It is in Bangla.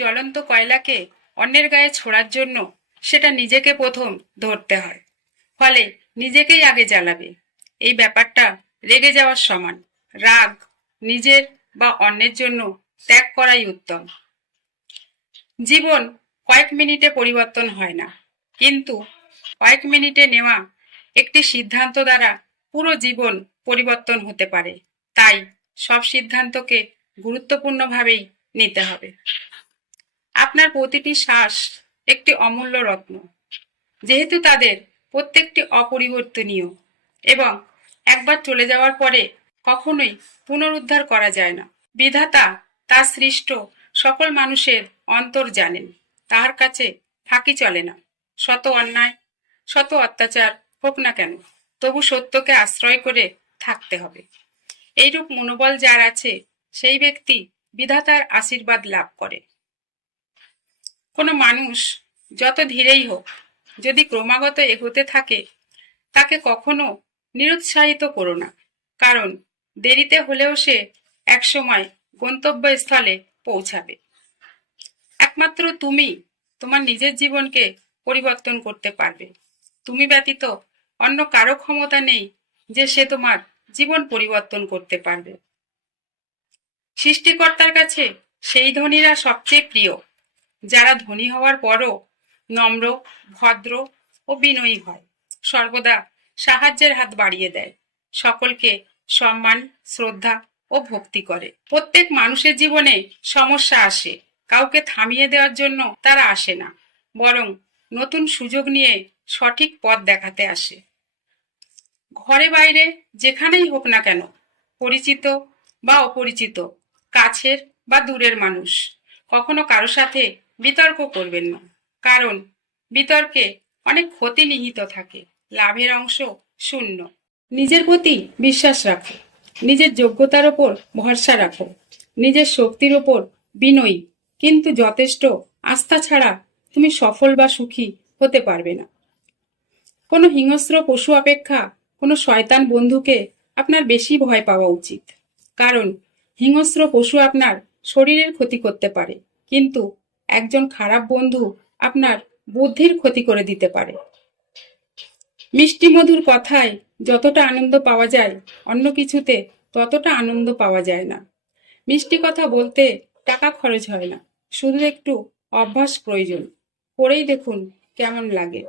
জ্বলন্ত কয়লাকে অন্যের গায়ে ছোড়ার জন্য সেটা নিজেকে প্রথম ধরতে হয়, ফলে নিজেকেই আগে জ্বালাবে। এই ব্যাপারটা রেগে যাওয়ার সমান। রাগ নিজের বা অন্যের জন্য ত্যাগ করাই উত্তম। জীবন কয়েক মিনিটে পরিবর্তন হয় না, কিন্তু কয়েক মিনিটে নেওয়া একটি সিদ্ধান্ত দ্বারা পুরো জীবন পরিবর্তন হতে পারে। তাই সব সিদ্ধান্তকে গুরুত্বপূর্ণভাবেই নিতে হবে। আপনার প্রতিটি শ্বাস একটি অমূল্য রত্ন, যেহেতু তাদের প্রত্যেকটি অপরিবর্তনীয় এবং একবার চলে যাওয়ার পরে কখনোই পুনরুদ্ধার করা যায় না। বিধাতা তার সৃষ্ট সকল মানুষের অন্তর জানেন, তাহার কাছে ফাঁকি চলে না। শত অন্যায়, শত অত্যাচার হোক না কেন, তবু সত্যকে আশ্রয় করে থাকতে হবে। এইরূপ মনোবল যার আছে, সেই ব্যক্তি বিধাতার আশীর্বাদ লাভ করে। কোনো মানুষ যত ধীরেই হোক, যদি ক্রমাগত এগোতে থাকে, তাকে কখনো নিরুৎসাহিত করো না, কারণ দেরিতে হলেও সে একসময় গন্তব্যস্থলে পৌঁছাবে। একমাত্র তুমি তোমার নিজের জীবনকে পরিবর্তন করতে পারবে। তুমি ব্যতীত অন্য কারো ক্ষমতা নেই যে সে তোমার জীবন পরিবর্তন করতে পারবে। সৃষ্টিকর্তার কাছে সেই ধনীরা সবচেয়ে প্রিয়, যারা ধনী হওয়ার পরও নম্র, ভদ্র ও বিনয়ী হয়, সর্বদা সাহায্যের হাত বাড়িয়ে দেয়, সকলকে সম্মান, শ্রদ্ধা ও ভক্তি করে। প্রত্যেক মানুষের জীবনে সমস্যা আসে, কাউকে থামিয়ে দেওয়ার জন্য তারা আসে না, বরং নতুন সুযোগ নিয়ে সঠিক পথ দেখাতে আসে। ঘরে বাইরে যেখানেই হোক না কেন, পরিচিত বা অপরিচিত, কাছের বা দূরের মানুষ, কখনো কারো সাথে বিতর্ক করবেন না, কারণ বিতর্কে অনেক ক্ষতি নিহিত থাকে, লাভের অংশ শূন্য। নিজের প্রতি বিশ্বাস রাখো, নিজের যোগ্যতার ওপর ভরসা রাখো, নিজের শক্তির ওপর বিনয়ী কিন্তু যথেষ্ট আস্থা ছাড়া তুমি সফল বা সুখী হতে পারবে না। কোনো হিংস্র পশু অপেক্ষা কোনো শয়তান বন্ধুকে আপনার বেশি ভয় পাওয়া উচিত, কারণ হিংস্র পশু আপনার শরীরের ক্ষতি করতে পারে, কিন্তু একজন খারাপ বন্ধু আপনার বুদ্ধির ক্ষতি করে দিতে পারে। মিষ্টি মধুর কথায় যতটা আনন্দ পাওয়া যায়, অন্য কিছুতে ততটা আনন্দ পাওয়া যায় না। মিষ্টি কথা বলতে টাকা খরচ হয় না, শুধু একটু অভ্যাস প্রয়োজন। করেই দেখুন কেমন লাগে।